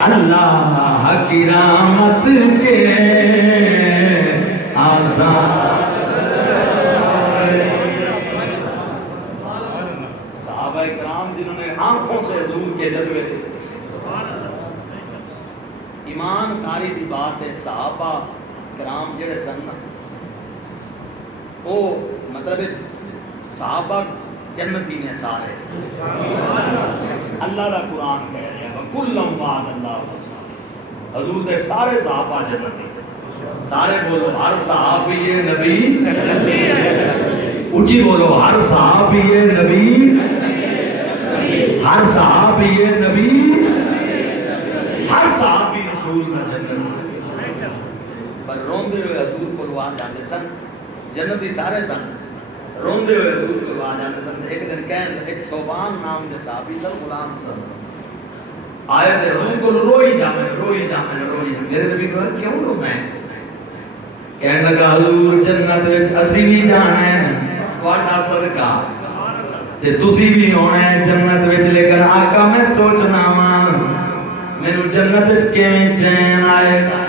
اللہ کی رحمت کے آثار صحابہ کرام جنہوں نے آنکھوں سے حضور کے جلوے دیکھے. ایمان کاری دی بات ہے. صحابہ کرام جڑے سن وہ مطلب صحابہ جنتی نے سارے. اللہ دا قرآن کہہ رہے ہیں وَكُلًّا وَعَدَ اللَّهُ الْحُسْنَىٰ. حضور دے سارے صحابہ جنتی ہیں. سارے بولو ہر صحابی نبی. اونچی بولو ہر صحابی نبی. ہر صحابی نبی. ہر صحابی رسول دا جنتی. پر روندے ہوئے حضور کو لوا جاندے سن. جنتی سارے سن. روندے ہوئے حضور کو لوا جاندے سن. ایک دن کہن ایک صوبان نام دے صحابی سن غلام سن. آئے تھے حضور کو روئی جامن. میرے نبی کو کیوں رو میں کہنے لگا حضور جنت وچ اسی بھی جانا ہے واٹا صدقہ تے تسی بھی ہونا ہے جنت وچ. لیکن آقا میں سوچنا وا میرے جنت وچ کیویں چین آئے گا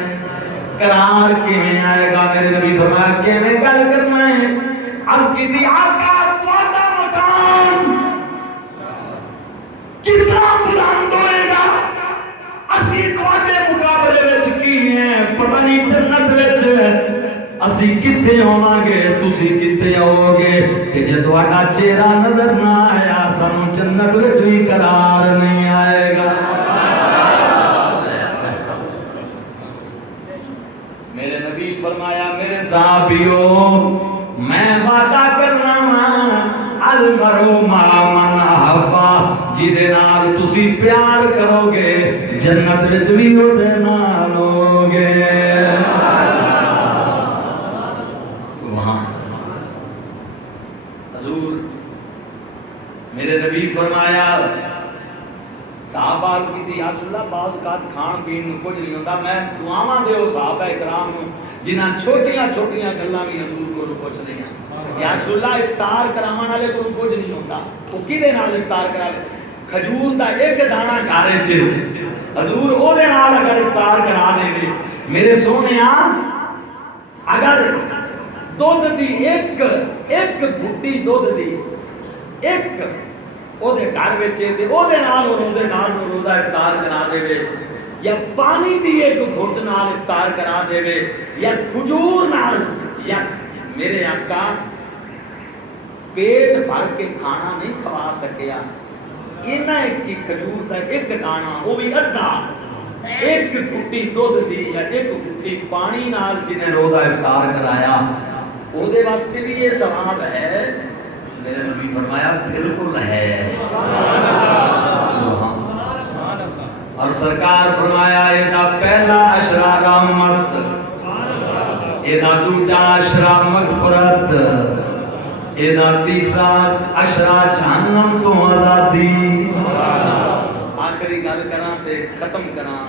قرار کیویں آئے گا. میرے نبی فرمایا کیویں گل کرنا ہے. عرض کی تھی آقا تواڈا مکان کتنا بلند ہوئے گا. اسی تواڈے مقابلے وچ کی ہیں پتہ نہیں جنت وچ اسی کتھے ہوواں گے تسی کتھے آؤ گے کہ جے تواڈا چہرہ نظر نہ آیا سانو جنت وچ بھی قرار نہیں آئے گا. میرے نبی فرمایا میرے صحابیوں میں وعدہ کرنا وا المرء مع من احب. جدے نال تسی پیار کرو گے جنت وچ بھی اودے نال ہوگے. سبحان حضور میرے نبی فرمایا صحابہ کی تھی یا رسول اللہ بعض اوقات کھان پین کچھ نہیں ہوتا. میں دعاواں دیو صحابہ کرام نو جنہاں چھوٹیاں گلاں بھی حضور کو پوچھ رہی ہیں. یا رسول اللہ افطار کراون والے کو کچھ نہیں ہوتا. وہ کدے نال افطار کراوے کھجور دا ایک دانہ گھر وچ حضور او دے نال اگر افطار کرا دے گے میرے سونےاں اگر دودھ دی ایک گھٹی دودھ دی ایک او دے گھر وچ تے او دے نال روزے دار نوں روزہ افطار کرا دے وے یا پانی دی ایک گھٹ نال افطار کرا دے وے یا کھجور نال یا میرے آقا پیٹ بھر کے کھانا نہیں کھوا سکیا. اینا ایک کی کھجور دا ایک دانہ وہ بھی ادھا ایک گھٹی دودھ دی یا ایک گھٹی پانی نال جنہیں روزہ افطار کرایا او دے واسطے بھی یہ ثواب ہے. میرے نبی فرمایا بالکل ہے. اور سرکار فرمایا ایدہ پہلا عشرہ رحمت ایدہ دوجا عشرہ مغفرت ایدہ تیسرا عشرہ جہنم تو آزادی. آخری گل کراں تے ختم کراں.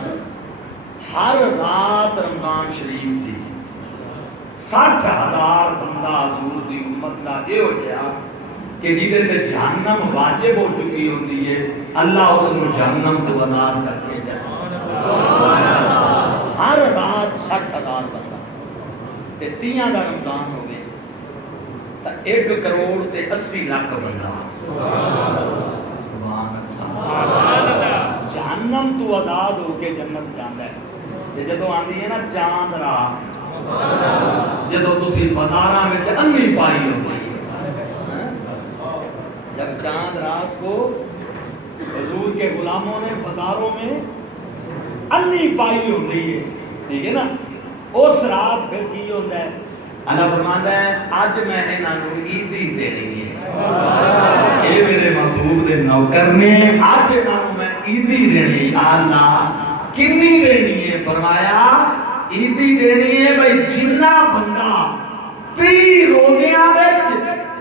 ہر رات رمضان شریف دی 60,000 بندہ حضور دی امت دا اے ہو گیا کہ جیدے تے جہنم واجب ہو چکی ہوتی ہے اللہ اس کو جہنم تو آزاد کر کے جائے. ہر رات 60,000 بندہ تے 30 دا رمضان ہو گئے تا 1 کروڑ تے 80 لاکھ بندہ جہنم تو آزاد ہو کے جنت جاندا ہے. جدو آندی ہے نا چاند رات جدو تسی بازاراں وچ انی پائی ہوندی ہے جب چاند رات کو حضور کے غلاموں نے بازاروں میں انی پائی ہوندی ہے ٹھیک ہے نا. اس رات پھر کی ہوندا ہے اللہ فرماندا ہے اج میں انہاں نوں عیدی دینی ہے. اے میرے محبوب دے نوکر نے اج انہاں نوں میں عیدی دینی ہے. یا اللہ کنی دینی ہے؟ فرمایا عیدی دینی ہے بھئی جنہ بندہ 30 روزیاں وچ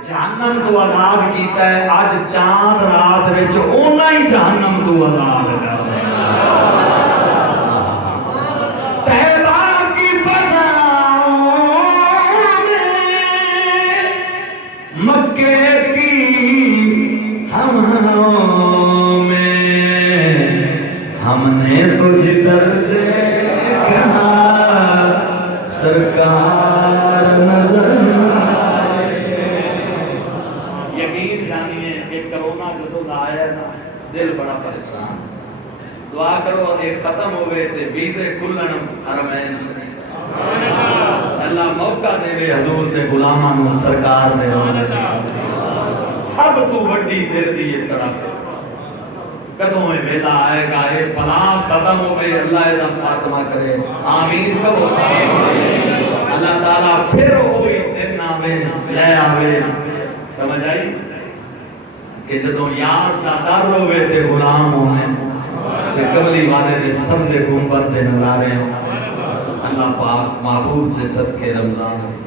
جہنم تو آزاد کیتا ہے اج چاند رات وچ اونا ہی جہنم تو آزاد کر دے. مکے کی ہم نے تجھ پریشان دعا کرو اور یہ ختم ہوئے تے ویزے کھلن حرمین شریف اللہ موقع دے وے حضور دے غلاماں نو سرکار دے رونے سب تو وڈی دل دی یہ تڑپ کدوں یہ ویلا آئے گا یہ بلا ختم ہوئے اللہ دا خاتمہ کرے آمین کبو اللہ تعالیٰ پھر ہوئی دن آوے لے آوے سمجھ آئی کہ جدوں یار دا در ہوئے تے غلام ہونے کہ قبلی والے دے سبز گنبد دے نظارے ہوں اللہ پاک محبوب دے صدقے رمضان